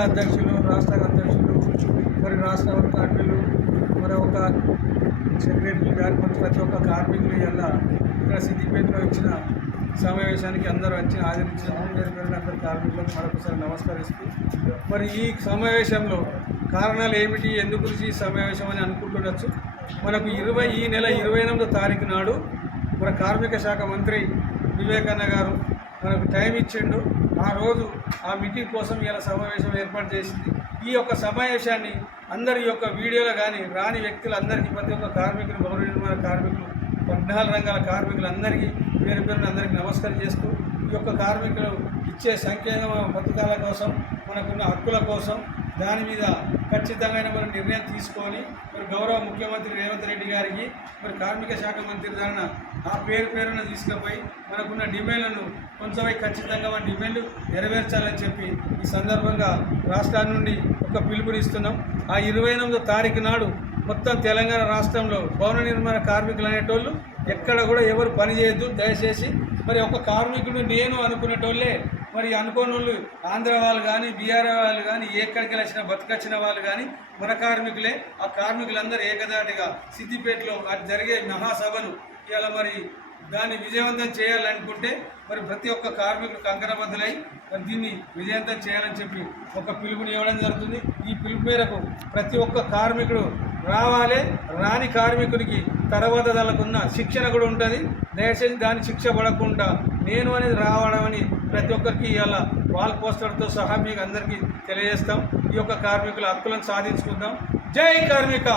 జిల్లా అధ్యక్షులు రాష్ట్ర అధ్యక్షులు మరి రాష్ట్ర కార్మికులు మరి ఒక సెక్రటరీ గారి మరి ప్రతి ఒక్క కార్మికులు ఇలా ఇక్కడ సిద్దిపేటలో ఇచ్చిన సమావేశానికి అందరూ వచ్చి ఆదరించిన పేరు అందరు కార్మికులకు మరొకసారి నమస్కరిస్తూ మరి ఈ సమావేశంలో కారణాలు ఏమిటి ఎందుకు ఈ సమావేశం అని అనుకుంటుండొచ్చు. మనకు ఇరవై ఈ నెల ఇరవై ఎనిమిదో తారీఖు నాడు మన కార్మిక శాఖ మంత్రి వివేకానంద గారు మనకు టైం ఇచ్చిండు. ఆ రోజు ఆ మీటింగ్ కోసం ఇలా సమావేశం ఏర్పాటు చేసింది. ఈ యొక్క సమావేశాన్ని అందరి యొక్క వీడియోలో కానీ రాని వ్యక్తులందరికీ ప్రతి ఒక్క కార్మికులు గౌరవ నిర్మాణ కార్మికులు పద్నాలుగు రంగాల కార్మికులందరికీ పేరు పేరున అందరికీ నమస్కారం చేస్తూ ఈ యొక్క కార్మికులు ఇచ్చే సంక్షేమ పథకాల కోసం మనకున్న హక్కుల కోసం దాని మీద ఖచ్చితంగా మరి నిర్ణయం తీసుకొని మరి గౌరవ ముఖ్యమంత్రి రేవంత్ రెడ్డి గారికి మరి కార్మిక శాఖ మంత్రి దానిన ఆ పేరు పేరున తీసుకుపోయి మనకున్న డిమాండ్లను కొంచెం ఖచ్చితంగా మన డిమాండ్లు నెరవేర్చాలని చెప్పి ఈ సందర్భంగా రాష్ట్రాల నుండి ఒక పిలుపునిస్తున్నాం ఆ ఇరవై ఎనిమిదో తారీఖు నాడు మొత్తం తెలంగాణ రాష్ట్రంలో భవన నిర్మాణ కార్మికులు అనేటోళ్ళు ఎక్కడ కూడా ఎవరు పని చేయొద్దు. దయచేసి మరి ఒక కార్మికుడు నేను అనుకునేటోళ్ళే మరి అనుకోని వాళ్ళు ఆంధ్ర వాళ్ళు కానీ బీఆర్ వాళ్ళు కానీ ఎక్కడికి వచ్చిన బతికొచ్చిన వాళ్ళు కానీ మన కార్మికులే. ఆ కార్మికులందరూ ఏకదాటిగా సిద్దిపేటలో అది జరిగే మహాసభను ఇవాళ మరి దాన్ని విజయవంతం చేయాలనుకుంటే మరి ప్రతి ఒక్క కార్మికుడు కంకణబద్దులై మరి దీన్ని విజయవంతం చేయాలని చెప్పి ఒక పిలుపుని ఇవ్వడం జరుగుతుంది. ఈ పిలుపు మేరకు ప్రతి ఒక్క కార్మికుడు రావాలి. రాని కార్మికుడికి తర్వాత దానికున్న శిక్షణ కూడా ఉంటుంది. దయచేసి దాని శిక్ష పడకుండా నేను అనేది రావడం అని ప్రతి ఒక్కరికి ఇవాళ వాల్ పోస్టర్తో సహా మీకు అందరికీ తెలియజేస్తాం. ఈ యొక్క కార్మికుల హక్కులను సాధించుకుందాం. జై కార్మిక!